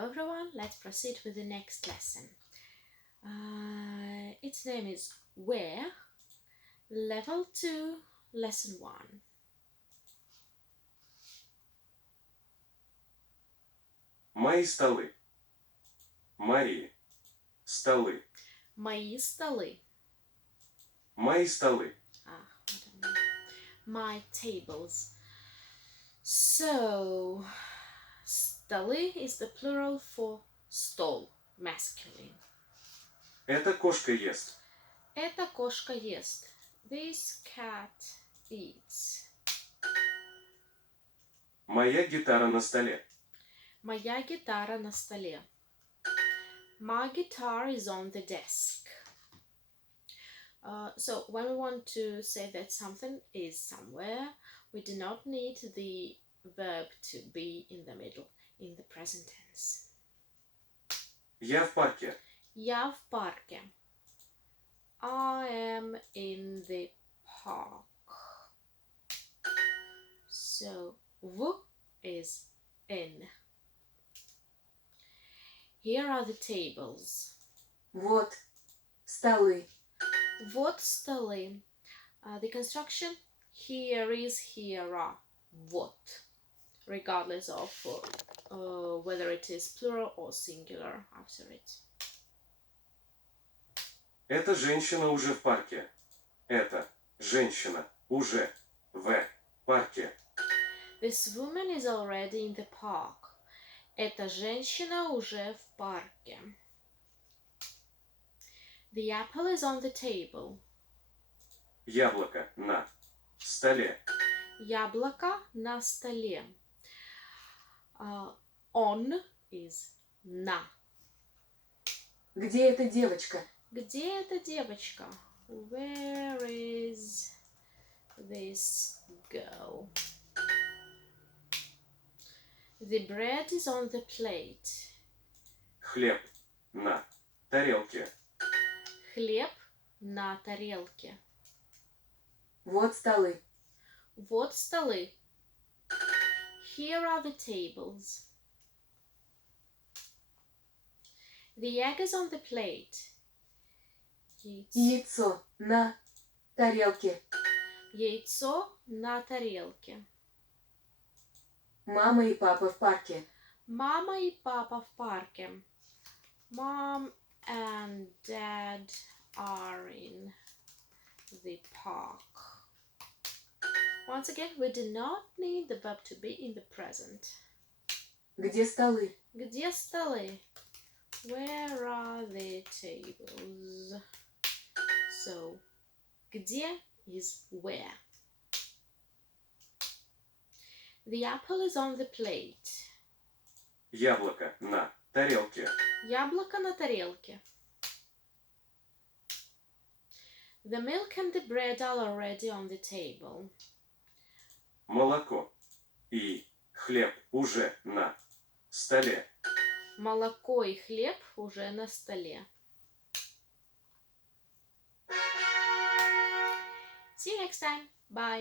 Hello everyone, let's proceed with the next lesson. Its name is Where, Level 2, Lesson 1. Мои столы. Мои столы. Мои столы. Мои столы. I don't know. My tables. So, столы is the plural for stol, masculine. Эта кошка ест. Эта кошка ест. This cat eats. Моя гитара на столе. Моя гитара на столе. My guitar is on the desk. So when we want to say that something is somewhere, we do not need the verb to be in the middle, in the present tense. Я в парке. Я в парке. I am in the park. So в is in. Here are the tables. Вот столы. Вот столы. The construction here is here are. Вот. Regardless of whether it is plural or singular after it. Эта женщина уже в парке. Эта женщина уже в парке. This woman is already in the park. Эта женщина уже в парке. The apple is on the table. Яблоко на столе. Яблоко на столе. On is на. Где эта девочка? Где эта девочка? Where is this girl? The bread is on the plate. Хлеб на тарелке. Хлеб на тарелке. Вот столы. Вот столы. Here are the tables. The egg is on the plate. Яйцо на тарелке. Яйцо на тарелке. Мама и папа в парке. Мама и папа в парке. Mom and dad are in the park. Once again, we do not need the verb to be in the present. Где столы? Где столы? Where are the tables? So, где is where. The apple is on the plate. Яблоко на тарелке. Яблоко на тарелке. The milk and the bread are already on the table. Молоко и хлеб уже на столе. Молоко и хлеб уже на столе. See you next time. Bye.